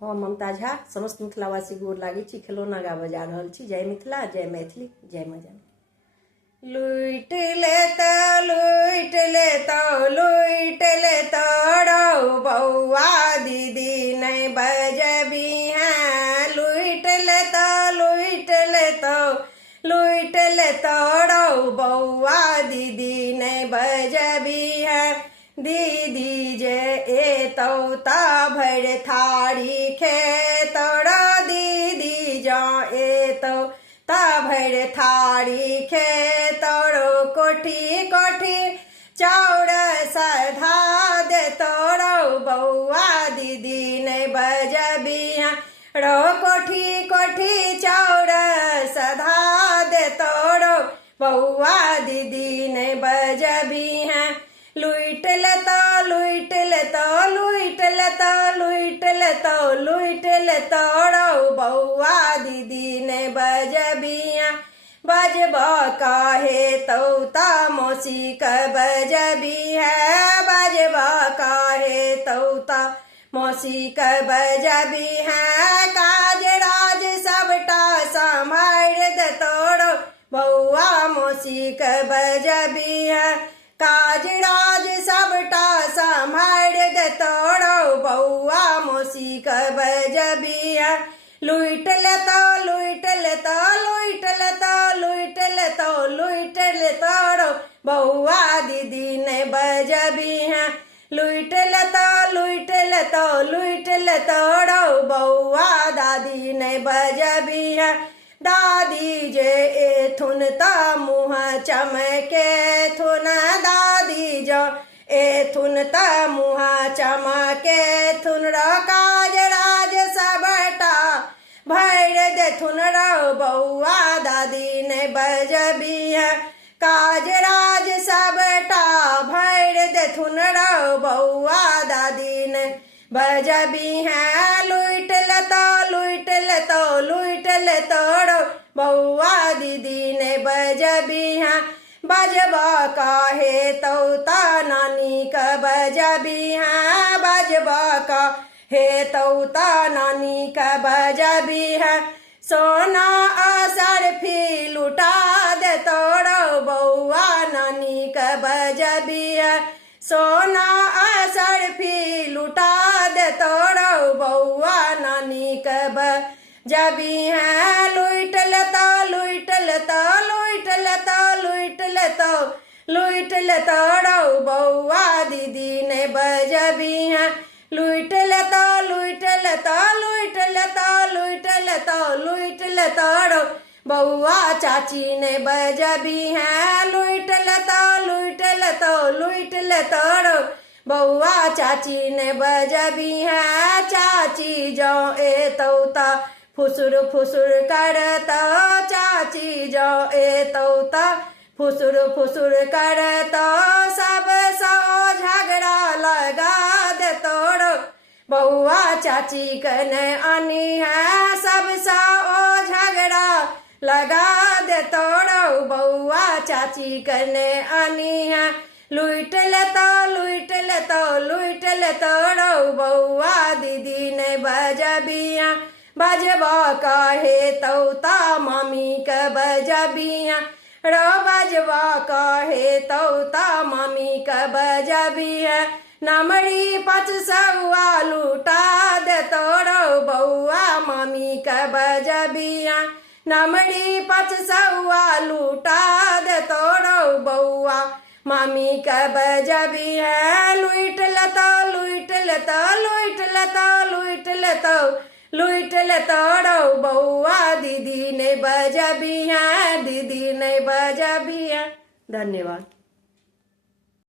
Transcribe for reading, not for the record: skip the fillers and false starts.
हम ममता झा समस्त मिथिलावासी गोर लागे छी, खिलौना गाबऽ जा रहल छी। जय मिथिला, जय मैथिली, जय मजा। लुट ले रौ बौआ दीदी नहीं बजबी हैं। लुट ले रौ बौआ दीदी नहीं बजबी हैं। दीदी जे एतौ ता भर थारी खेतौड़, दीदी जो एतौ ता भर थारी खेतौड़। कोठी कोठी चाउर सधा देतौड़ बौआ दीदी नहीं बजबी हैं। रो कोठी कोठी चाउर सधा देतौड़ बौआ दीदी नहीं बजबी हैं। लुट लेतो रौ बौआ दीदी नहीं बजबी हैं। बजब काहे तो ता मौसी क बजबी है। बजब काहे तो ता मौसी क बजबी है। काज राज सबटा संभाल देतौड़ बौआ मौसी क बजबी है। काज राज सबटा संभाल देतौड़ बौआ मौसी क बजबी है। लुट लेतो बौआ दीदी नहीं बजबी हैं। लुट लेतो बौआ दादी नहीं बजबी हैं। दादी जे एथुन ता मुँह चमके थुन, दादी जो एथुन ता मुँह चमके थुन। रो काज राज सबटा भर देथुन रौ बौआ दादी नहीं बजबी है। काज राज सबटा भर देथुन रौ बौआ दादी नहीं बजबी है। लुट लेतो रौ बौआ दीदी नहीं बजबी है। बजब काहे तो ता नानी क बजबी है। बजब काहे तो ता नानी क बजबी है। सोना असर फी लुटा देतौड़ बौआ नानी क बजबी है। सोना असर फी लुटा देतौड़ बौआ नानी क बजबी है। लुट लेतो बौआ दीदी नहीं बजबी हैं। लुट लेतो बौआ चाची नहीं बजबी हैं। लुट लेतो बौआ चाची नहीं बजबी हैं। चाची जो एतौ ता फुसुर फुसुर करतो, चाची जो एतौ ता फुसुर फुसुर करतो। सब सो झगड़ा लगा देतौड़ बौआ चाची कने आनी है। सब सो झगड़ा लगा देतौड़ बौआ चाची कने आनी है। लुट लेतो बौआ दीदी नहीं बजबी हैं। बजब काहे तो ता मामी क बजबी हैं। रो बजब काहे तो ता मामी क बजबी है। नमड़ी 500 लुटा देतौड़ बौआ मामी क बजबी हैं। नमड़ी 500 लुटा देतौड़ बौआ मामी क बजबी है। लुट लेतो बौआ दीदी नहीं बजबी हैं। दीदी नहीं बजबी हैं। धन्यवाद।